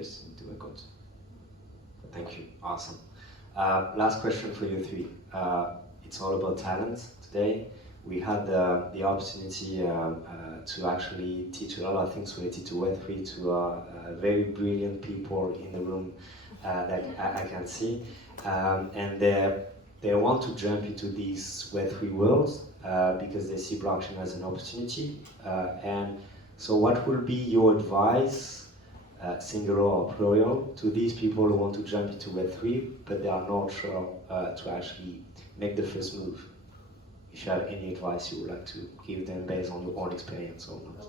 place into a code. Thank you, awesome. Last question for you three. It's all about talent today. We had the opportunity to actually teach a lot of things related to Web3 to very brilliant people in the room that I can see. And they want to jump into these Web3 worlds because they see blockchain as an opportunity. And so what will be your advice, singular or plural, to these people who want to jump into Web3, but they are not sure to actually make the first move? If you have any advice you would like to give them based on your own experience or not?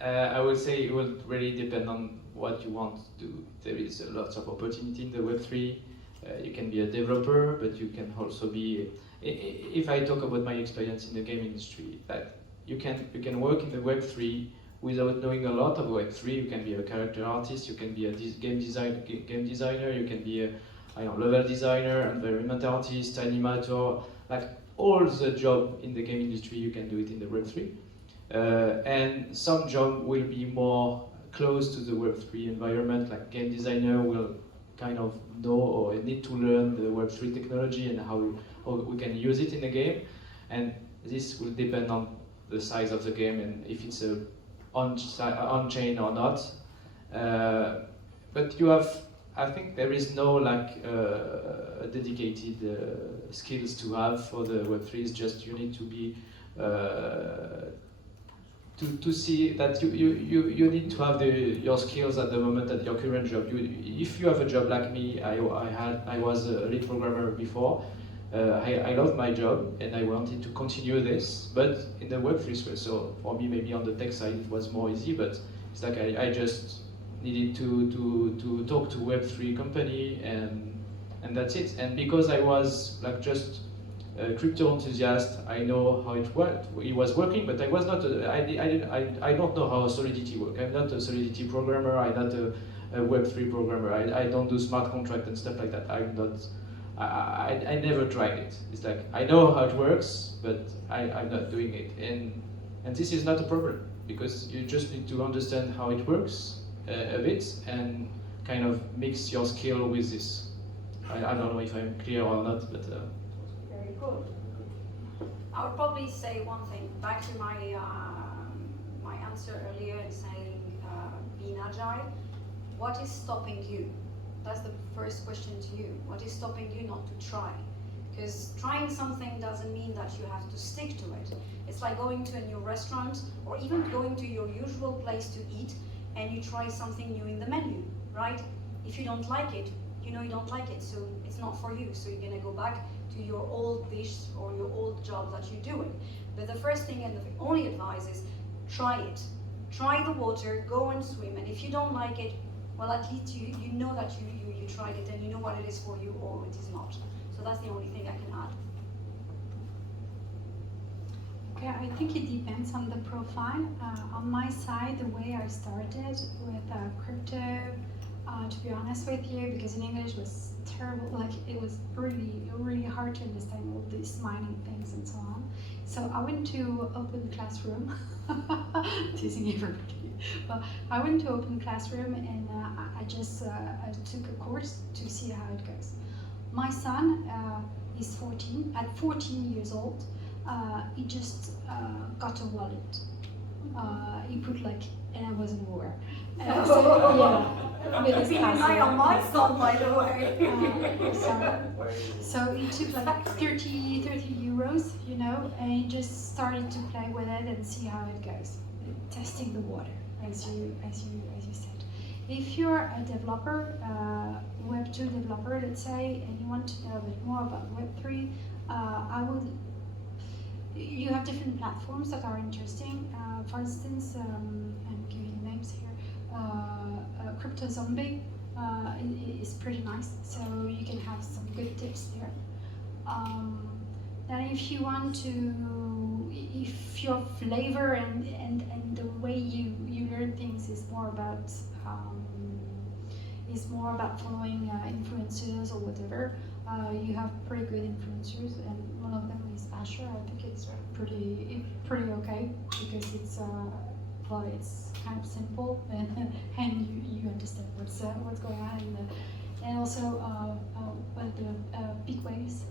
I would say it will really depend on what you want to do. There is a lot of opportunity in the Web3. You can be a developer, but you can also be, if I talk about my experience in the game industry, that you can work in the Web3 without knowing a lot of Web3. You can be a character artist, you can be a game designer, you can be a level designer, environment artist, animator, like all the job in the game industry, you can do it in the Web3. And some job will be more close to the Web3 environment, like game designer will kind of know or need to learn the Web3 technology and how we can use it in the game. And this will depend on the size of the game and if it's a on-chain or not. But you have, I think there is no like dedicated skills to have for the Web3. It's just you need to be to see that you need to have your skills at the moment at your current job. If you have a job like me, I was a lead programmer before. I love my job and I wanted to continue this, but in the Web3 space. So for me, maybe on the tech side it was more easy, but it's like I just needed to talk to Web3 company and that's it. And because I was like just a crypto enthusiast, I know how it worked. It was working, but I was not. I don't know how Solidity works. I'm not a Solidity programmer. I'm not a Web3 programmer. I don't do smart contract and stuff like that. I'm not. I never tried it. It's like I know how it works, but I'm not doing it. And this is not a problem because you just need to understand how it works a bit and kind of mix your skill with this. I don't know if I'm clear or not, but. Very good. I would probably say one thing back to my my answer earlier in saying being agile. What is stopping you? That's the first question to you. What is stopping you not to try? Because trying something doesn't mean that you have to stick to it. It's like going to a new restaurant or even going to your usual place to eat and you try something new in the menu, right? If you don't like it, you know you don't like it, so it's not for you. So you're gonna go back to your old dish or your old job that you're doing. But the first thing and the only advice is try it. Try the water, go and swim, and if you don't like it, well, at least you know that you tried it and you know what it is for you or it is not. So that's the only thing I can add. Okay, I think it depends on the profile. On my side, the way I started with crypto, to be honest with you, because in English was terrible, like it was really hard to understand all these mining things and so on. So I went to Open Classroom, teasing everybody, but I went to Open Classroom and I just took a course to see how it goes. My son is 14. At 14 years old, he just got a wallet. He put like, and I wasn't aware. So, yeah, with his Keep an eye on my son, by the way. So he took like 30 euros, you know, and he just started to play with it and see how it goes, testing the water, as you said. If you're a developer, Web2 developer, let's say, and you want to know a bit more about Web3, you have different platforms that are interesting. For instance, I'm giving names here. Crypto Zombie is pretty nice, so you can have some good tips there. Then if you want to, if your flavor and the way you learn things is more about following influencers or whatever, you have pretty good influencers, and one of them is Asher. I think it's pretty okay because but it's kind of simple, and you understand what's going on, and also the big whales,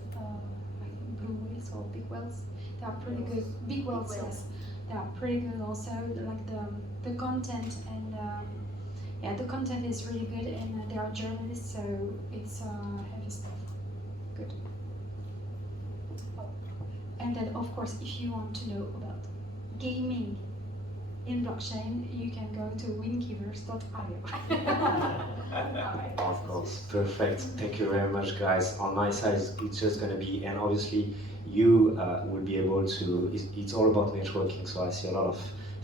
like blue whales or big whales, they are pretty good. Big whales, yes, they are pretty good. Also, like the content and yeah, the content is really good, and they are journalists, so it's heavy stuff. Good. And then, of course, if you want to know about gaming in blockchain, you can go to winkivers.io. Of course, perfect. Thank you very much, guys. On my side, it's just going to be, and obviously you will be able to, it's all about networking, so I see a lot of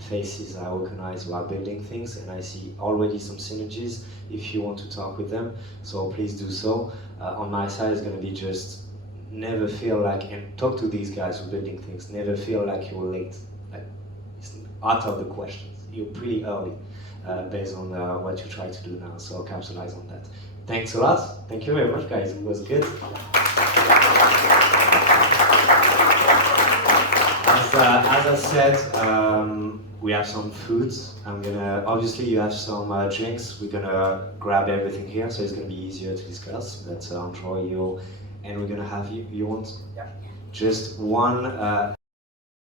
faces I recognize who are building things, and I see already some synergies if you want to talk with them, so please do so. On my side, it's going to be just never feel like, and talk to these guys who are building things, never feel like you're late. Like, it's out of the questions. You're pretty early based on what you try to do now, so capitalize on that. Thanks a lot. Thank you very much, guys. It was good. As I said, we have some foods. Obviously you have some drinks. We're gonna grab everything here, so it's gonna be easier to discuss, but enjoy you. And we're gonna have you want? Yeah. Just one